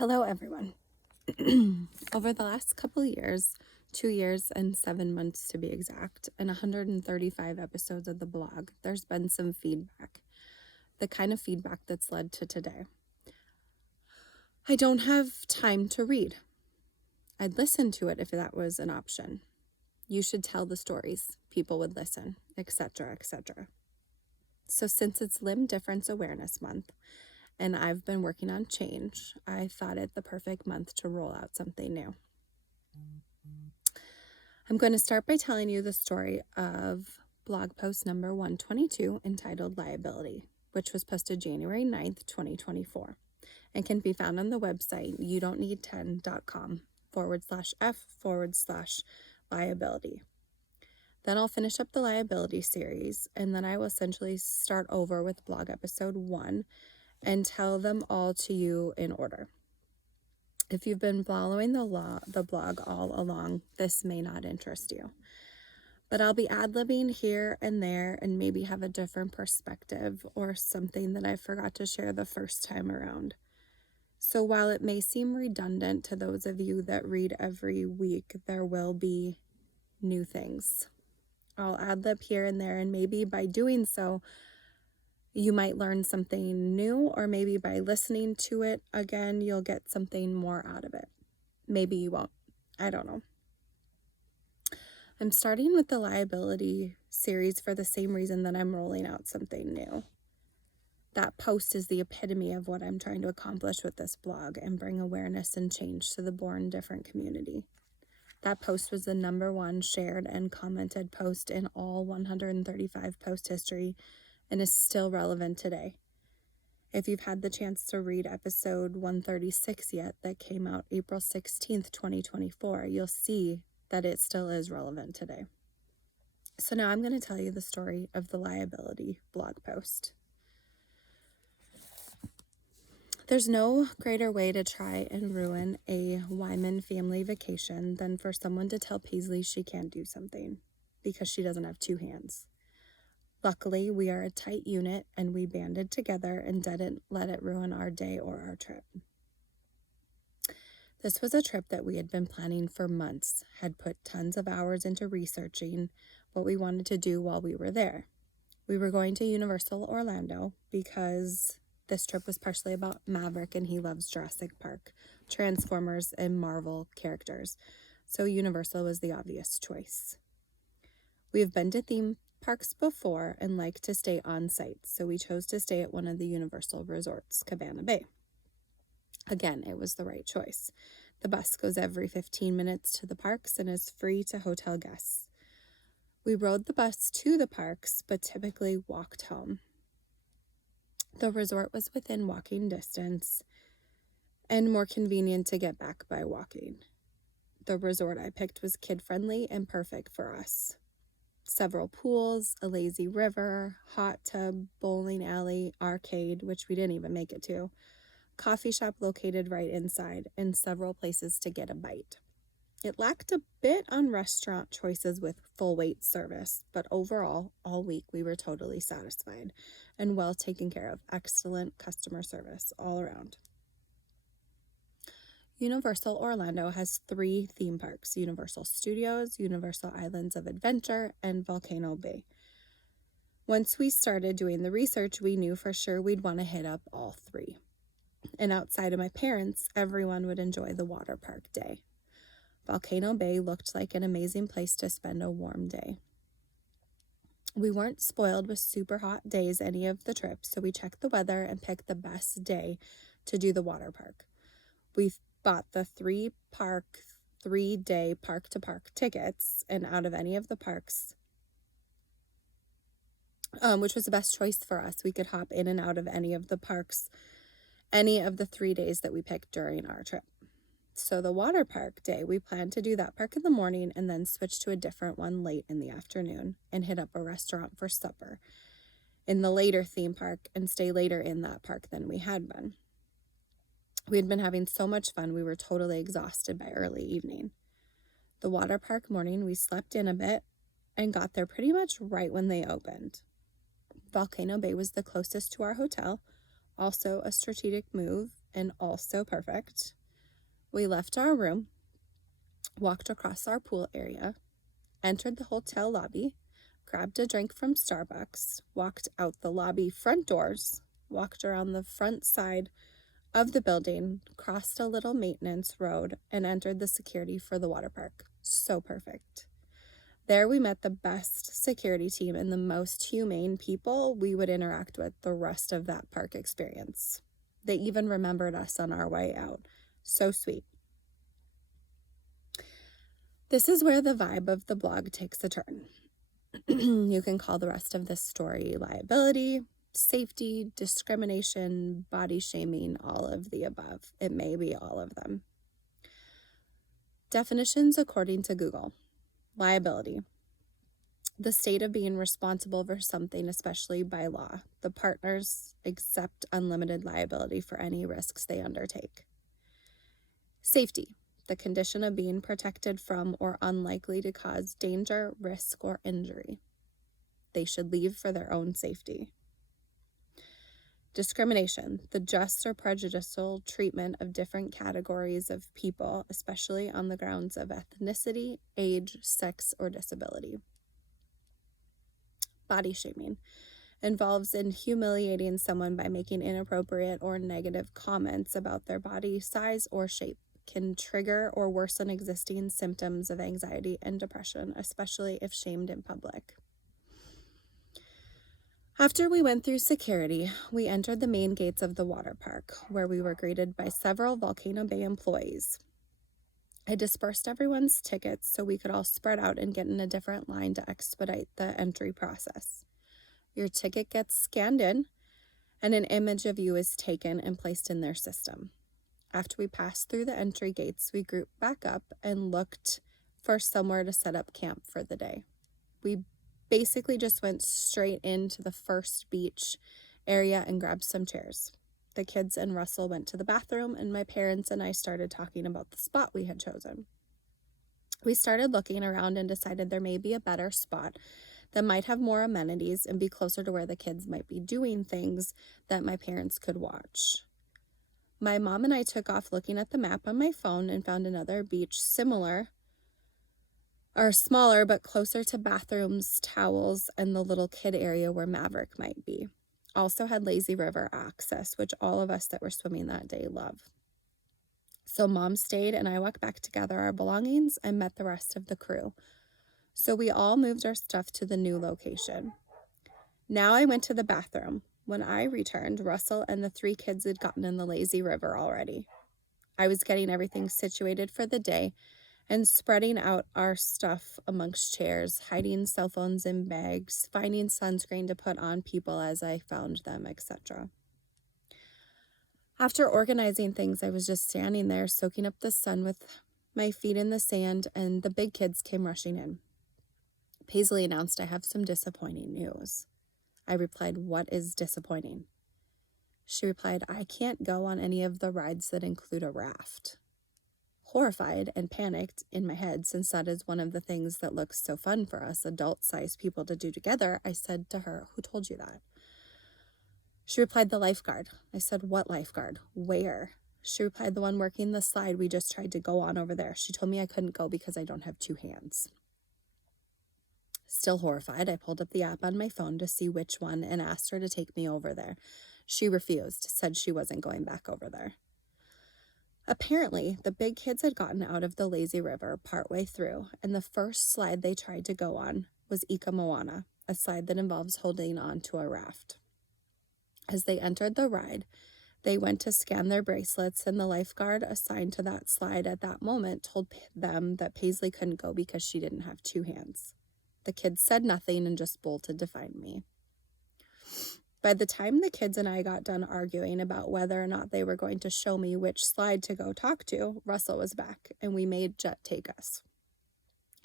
Hello, everyone. Over the last couple of years, 2 years and 7 months to be exact, and 135 episodes of the blog, there's been some feedback. The kind of feedback that's led to today. I don't have time to read. I'd listen to it if that was an option. You should tell the stories. People would listen, etc., etc. So since it's Limb Difference Awareness Month, and I've been working on change, I thought it the perfect month to roll out something new. I'm going to start by telling you the story of blog post number 122 entitled Liability, which was posted January 9th, 2024, and can be found on the website youdon'tneed10.com/f/liability. Then I'll finish up the liability series, and then I will essentially start over with blog episode 1 and tell them all to you in order. If you've been following the blog all along, this may not interest you. But I'll be ad-libbing here and there and maybe have a different perspective or something that I forgot to share the first time around. So while it may seem redundant to those of you that read every week, there will be new things. I'll ad-lib here and there, and maybe by doing so, you might learn something new, or maybe by listening to it again, you'll get something more out of it. Maybe you won't. I don't know. I'm starting with the liability series for the same reason that I'm rolling out something new. That post is the epitome of what I'm trying to accomplish with this blog and bring awareness and change to the Born Different community. That post was the #1 shared and commented post in all 135 post history and is still relevant today. If you've had the chance to read episode 136 yet, that came out April 16th, 2024, you'll see that it still is relevant today. So now I'm going to tell you the story of the liability blog post. There's no greater way to try and ruin a Wyman family vacation than for someone to tell Paisley she can't do something because she doesn't have 2 hands. Luckily, we are a tight unit and we banded together and didn't let it ruin our day or our trip. This was a trip that we had been planning for months, had put tons of hours into researching what we wanted to do while we were there. We were going to Universal Orlando because this trip was partially about Maverick and he loves Jurassic Park, Transformers, and Marvel characters. So Universal was the obvious choice. We have been to theme parks before and like to stay on site, so we chose to stay at one of the Universal resorts, Cabana Bay. Again, it was the right choice. The bus goes every 15 minutes to the parks and is free to hotel guests. We rode the bus to the parks, but typically walked home. The resort was within walking distance and more convenient to get back by walking. The resort I picked was kid-friendly and perfect for us. Several pools, a lazy river, hot tub, bowling alley, arcade, which we didn't even make it to, coffee shop located right inside, and several places to get a bite. It lacked a bit on restaurant choices with full weight service, but overall, all week we were totally satisfied and well taken care of. Excellent customer service all around. Universal Orlando has 3 theme parks: Universal Studios, Universal Islands of Adventure, and Volcano Bay. Once we started doing the research, we knew for sure we'd want to hit up all 3. And outside of my parents, everyone would enjoy the water park day. Volcano Bay looked like an amazing place to spend a warm day. We weren't spoiled with super hot days any of the trips, so we checked the weather and picked the best day to do the water park. We bought the 3-day park-to-park tickets, and out of any of the parks, which was the best choice for us, we could hop in and out of any of the parks any of the 3 days that we picked during our trip. So the water park day, we planned to do that park in the morning and then switch to a different one late in the afternoon and hit up a restaurant for supper in the later theme park and stay later in that park than we had been. We had been having so much fun, we were totally exhausted by early evening. The water park morning, we slept in a bit and got there pretty much right when they opened. Volcano Bay was the closest to our hotel, also a strategic move and also perfect. We left our room, walked across our pool area, entered the hotel lobby, grabbed a drink from Starbucks, walked out the lobby front doors, walked around the front side of the building, crossed a little maintenance road, and entered the security for the water park. So perfect. There we met the best security team and the most humane people we would interact with the rest of that park experience. They even remembered us on our way out. So sweet. This is where the vibe of the blog takes a turn. You can call the rest of this story liability, safety, discrimination, body shaming, all of the above. It may be all of them. Definitions according to Google. Liability. The state of being responsible for something, especially by law. The partners accept unlimited liability for any risks they undertake. Safety. The condition of being protected from or unlikely to cause danger, risk, or injury. They should leave for their own safety. Discrimination, the just or prejudicial treatment of different categories of people, especially on the grounds of ethnicity, age, sex, or disability. Body shaming involves in humiliating someone by making inappropriate or negative comments about their body size or shape. Can trigger or worsen existing symptoms of anxiety and depression, especially if shamed in public. After we went through security, we entered the main gates of the water park, where we were greeted by several Volcano Bay employees. I dispersed everyone's tickets so we could all spread out and get in a different line to expedite the entry process. Your ticket gets scanned in, and an image of you is taken and placed in their system. After we passed through the entry gates, we grouped back up and looked for somewhere to set up camp for the day. We basically just went straight into the first beach area and grabbed some chairs. The kids and Russell went to the bathroom, and my parents and I started talking about the spot we had chosen. We started looking around and decided there may be a better spot that might have more amenities and be closer to where the kids might be doing things that my parents could watch. My mom and I took off looking at the map on my phone and found another beach similar or smaller but closer to bathrooms, towels, and the little kid area where Maverick might be. Also had lazy river access, which all of us that were swimming that day love. So Mom stayed and I walked back to gather our belongings and met the rest of the crew. So we all moved our stuff to the new location. Now I went to the bathroom. When I returned, Russell and the 3 kids had gotten in the lazy river already. I was getting everything situated for the day and spreading out our stuff amongst chairs, hiding cell phones in bags, finding sunscreen to put on people as I found them, etc. After organizing things, I was just standing there soaking up the sun with my feet in the sand, and the big kids came rushing in. Paisley announced, "I have some disappointing news." I replied, "What is disappointing?" She replied, "I can't go on any of the rides that include a raft." Horrified and panicked in my head, since that is one of the things that looks so fun for us adult-sized people to do together, I said to her, "Who told you that?" She replied, "The lifeguard." I said, "What lifeguard? Where?" She replied, "The one working the slide we just tried to go on over there. She told me I couldn't go because I don't have 2 hands." Still horrified, I pulled up the app on my phone to see which one and asked her to take me over there. She refused, said she wasn't going back over there. Apparently, the big kids had gotten out of the lazy river partway through, and the first slide they tried to go on was Ika Moana, a slide that involves holding on to a raft. As they entered the ride, they went to scan their bracelets, and the lifeguard assigned to that slide at that moment told them that Paisley couldn't go because she didn't have 2 hands. The kids said nothing and just bolted to find me. By the time the kids and I got done arguing about whether or not they were going to show me which slide to go talk to, Russell was back, and we made Jet take us.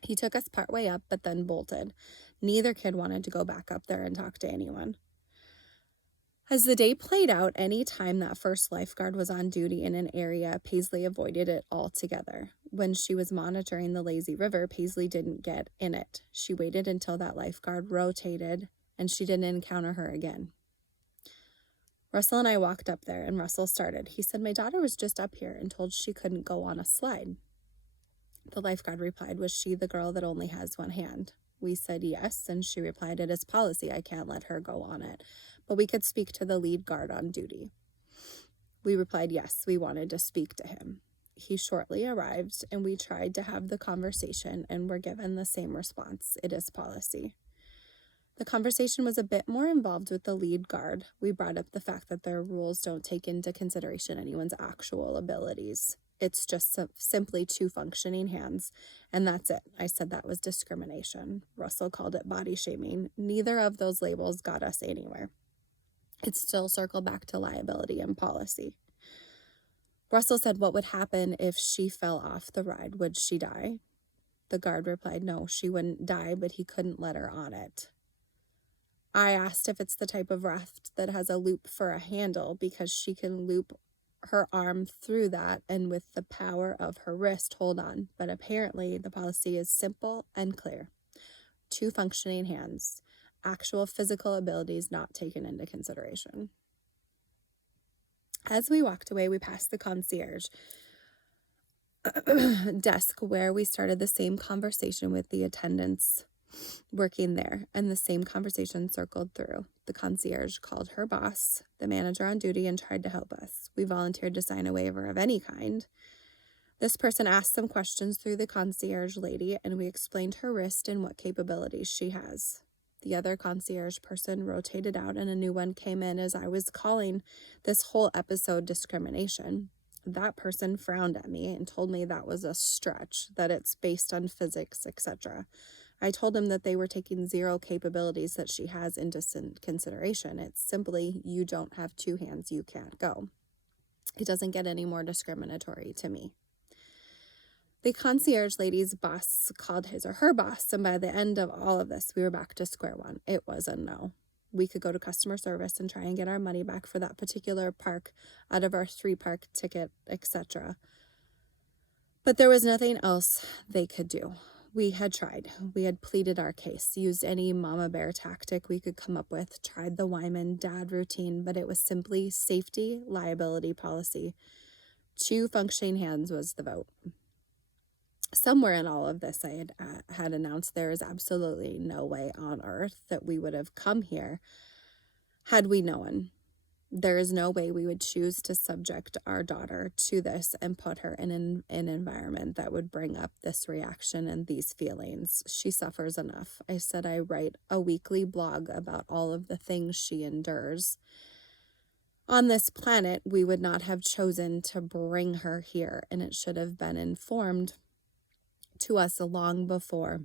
He took us partway up, but then bolted. Neither kid wanted to go back up there and talk to anyone. As the day played out, any time that first lifeguard was on duty in an area, Paisley avoided it altogether. When she was monitoring the lazy river, Paisley didn't get in it. She waited until that lifeguard rotated, and she didn't encounter her again. Russell and I walked up there, and Russell started. He said, "My daughter was just up here and told she couldn't go on a slide." The lifeguard replied, "Was she the girl that only has one hand?" We said yes, and she replied, "It is policy. I can't let her go on it, but we could speak to the lead guard on duty." We replied yes, we wanted to speak to him. He shortly arrived, and we tried to have the conversation and were given the same response: "It is policy." The conversation was a bit more involved with the lead guard. We brought up the fact that their rules don't take into consideration anyone's actual abilities. It's just simply two functioning hands, and that's it. I said that was discrimination. Russell called it body shaming. Neither of those labels got us anywhere. It still circled back to liability and policy. Russell said, "What would happen if she fell off the ride? Would she die?" The guard replied, "No, she wouldn't die, but he couldn't let her on it." I asked if it's the type of raft that has a loop for a handle, because she can loop her arm through that and with the power of her wrist hold on. But apparently the policy is simple and clear. Two functioning hands. Actual physical abilities not taken into consideration. As we walked away, we passed the concierge desk, where we started the same conversation with the attendants working there, and the same conversation circled through. The concierge called her boss, the manager on duty, and tried to help us. We volunteered to sign a waiver of any kind. This person asked some questions through the concierge lady, and we explained her wrist and what capabilities she has. The other concierge person rotated out, and a new one came in as I was calling this whole episode discrimination. That person frowned at me and told me that was a stretch, that it's based on physics, etc. I told him that they were taking zero capabilities that she has into consideration. It's simply, you don't have two hands, you can't go. It doesn't get any more discriminatory to me. The concierge lady's boss called his or her boss, and by the end of all of this, we were back to square one. It was a no. We could go to customer service and try and get our money back for that particular park out of our 3-park ticket, etc. But there was nothing else they could do. We had tried. We had pleaded our case, used any mama bear tactic we could come up with, tried the Wyman dad routine, but it was simply safety, liability, policy. Two functioning hands was the vote. Somewhere in all of this, I had announced there is absolutely no way on earth that we would have come here had we known. There is no way we would choose to subject our daughter to this and put her in an environment that would bring up this reaction and these feelings. She suffers enough. I said I write a weekly blog about all of the things she endures. On this planet, we would not have chosen to bring her here, and it should have been informed to us long before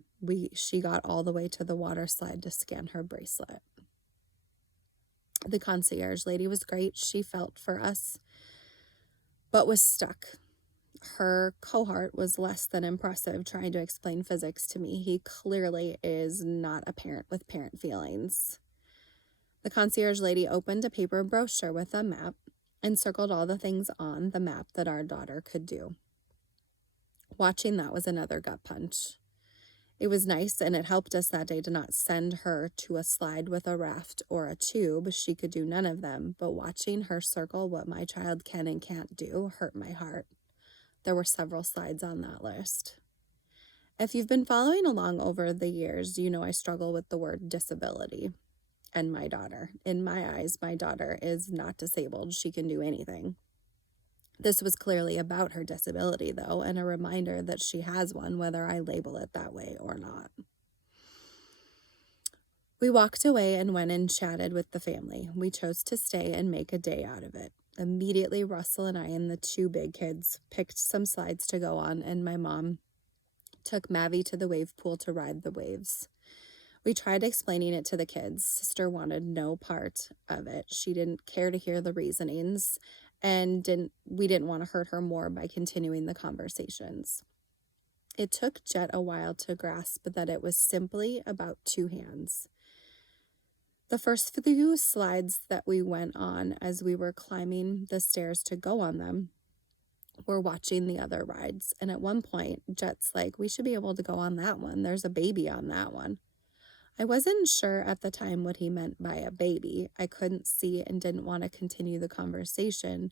she got all the way to the water slide to scan her bracelet. The concierge lady was great. She felt for us, but was stuck. Her cohort was less than impressive trying to explain physics to me. He clearly is not a parent with parent feelings. The concierge lady opened a paper brochure with a map and circled all the things on the map that our daughter could do. Watching that was another gut punch. It was nice, and it helped us that day to not send her to a slide with a raft or a tube. She could do none of them, but watching her circle what my child can and can't do hurt my heart. There were several slides on that list. If you've been following along over the years, you know I struggle with the word disability and my daughter. In my eyes, my daughter is not disabled. She can do anything. This was clearly about her disability, though, and a reminder that she has one, whether I label it that way or not. We walked away and went and chatted with the family. We chose to stay and make a day out of it. Immediately, Russell and I and the two big kids picked some slides to go on, and my mom took Mavi to the wave pool to ride the waves. We tried explaining it to the kids. Sister wanted no part of it. She didn't care to hear the reasonings, and we didn't want to hurt her more by continuing the conversations. It took Jet a while to grasp that it was simply about two hands. The first few slides that we went on as we were climbing the stairs to go on them were watching the other rides, and at one point Jet's like, "We should be able to go on that one. There's a baby on that one." I wasn't sure at the time what he meant by a baby. I couldn't see and didn't want to continue the conversation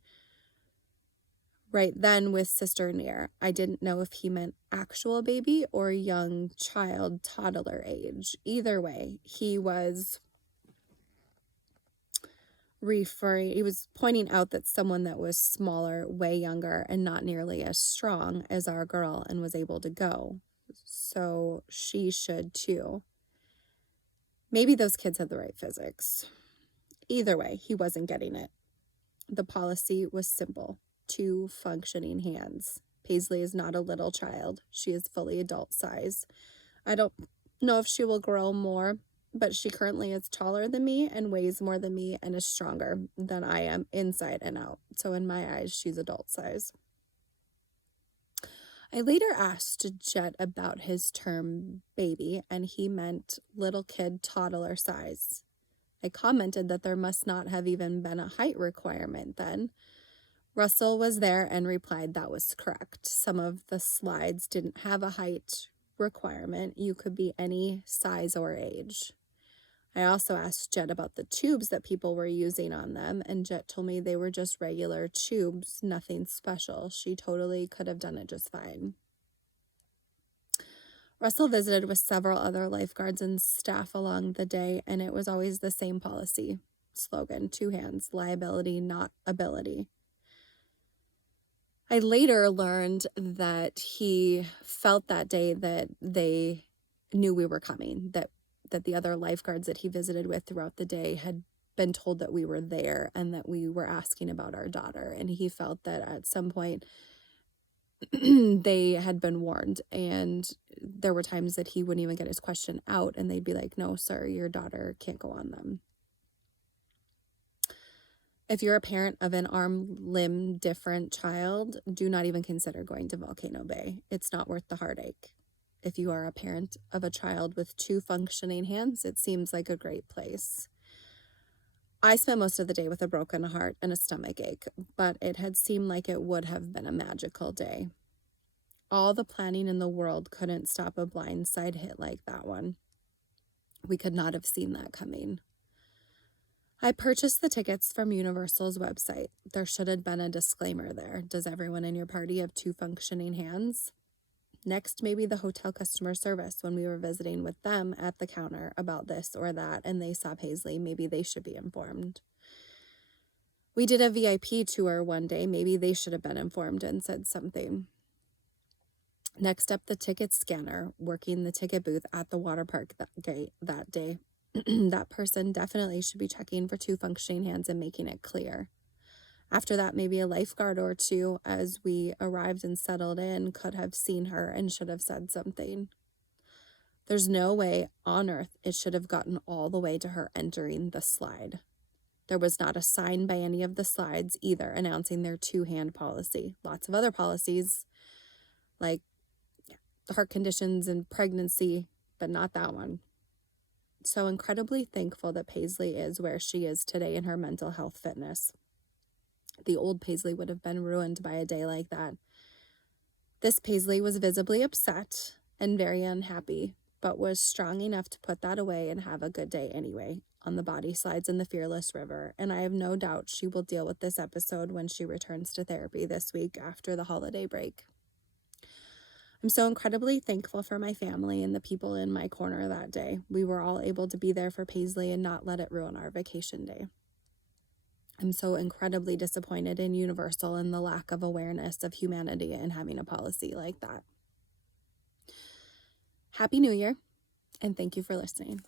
right then with sister near. I didn't know if he meant actual baby or young child, toddler age. Either way, he was pointing out that someone that was smaller, way younger, and not nearly as strong as our girl and was able to go. So she should too. Maybe those kids had the right physics. Either way, he wasn't getting it. The policy was simple: 2 functioning hands. Paisley is not a little child. She is fully adult size. I don't know if she will grow more, but she currently is taller than me and weighs more than me and is stronger than I am inside and out. So in my eyes, she's adult size. I later asked Jet about his term baby, and he meant little kid, toddler size. I commented that there must not have even been a height requirement then. Russell was there and replied that was correct. Some of the slides didn't have a height requirement. You could be any size or age. I also asked Jet about the tubes that people were using on them, and Jet told me they were just regular tubes, nothing special. She totally could have done it just fine. Russell visited with several other lifeguards and staff along the day, and it was always the same policy slogan: 2 hands, liability, not ability. I later learned that he felt that day that they knew we were coming, that the other lifeguards that he visited with throughout the day had been told that we were there and that we were asking about our daughter. And he felt that at some point they had been warned, and there were times that he wouldn't even get his question out and they'd be like, "No, sir, your daughter can't go on them." If you're a parent of an arm, limb different child, do not even consider going to Volcano Bay. It's not worth the heartache. If you are a parent of a child with 2 functioning hands, it seems like a great place. I spent most of the day with a broken heart and a stomach ache, but it had seemed like it would have been a magical day. All the planning in the world couldn't stop a blindside hit like that one. We could not have seen that coming. I purchased the tickets from Universal's website. There should have been a disclaimer there. Does everyone in your party have 2 functioning hands? Next, maybe the hotel customer service when we were visiting with them at the counter about this or that, and they saw Paisley. Maybe they should be informed. We did a VIP tour one day. Maybe they should have been informed and said something. Next up, the ticket scanner working the ticket booth at the water park that day. That person definitely should be checking for 2 functioning hands and making it clear. After that, maybe a lifeguard or 2, as we arrived and settled in, could have seen her and should have said something. There's no way on earth it should have gotten all the way to her entering the slide. There was not a sign by any of the slides either announcing their 2-hand policy. Lots of other policies, like heart conditions and pregnancy, but not that one. So incredibly thankful that Paisley is where she is today in her mental health fitness. The old Paisley would have been ruined by a day like that. This Paisley was visibly upset and very unhappy, but was strong enough to put that away and have a good day anyway on the body slides in the Fearless River, and I have no doubt she will deal with this episode when she returns to therapy this week after the holiday break. I'm so incredibly thankful for my family and the people in my corner that day. We were all able to be there for Paisley and not let it ruin our vacation day. I'm so incredibly disappointed in Universal and the lack of awareness of humanity and having a policy like that. Happy New Year, and thank you for listening.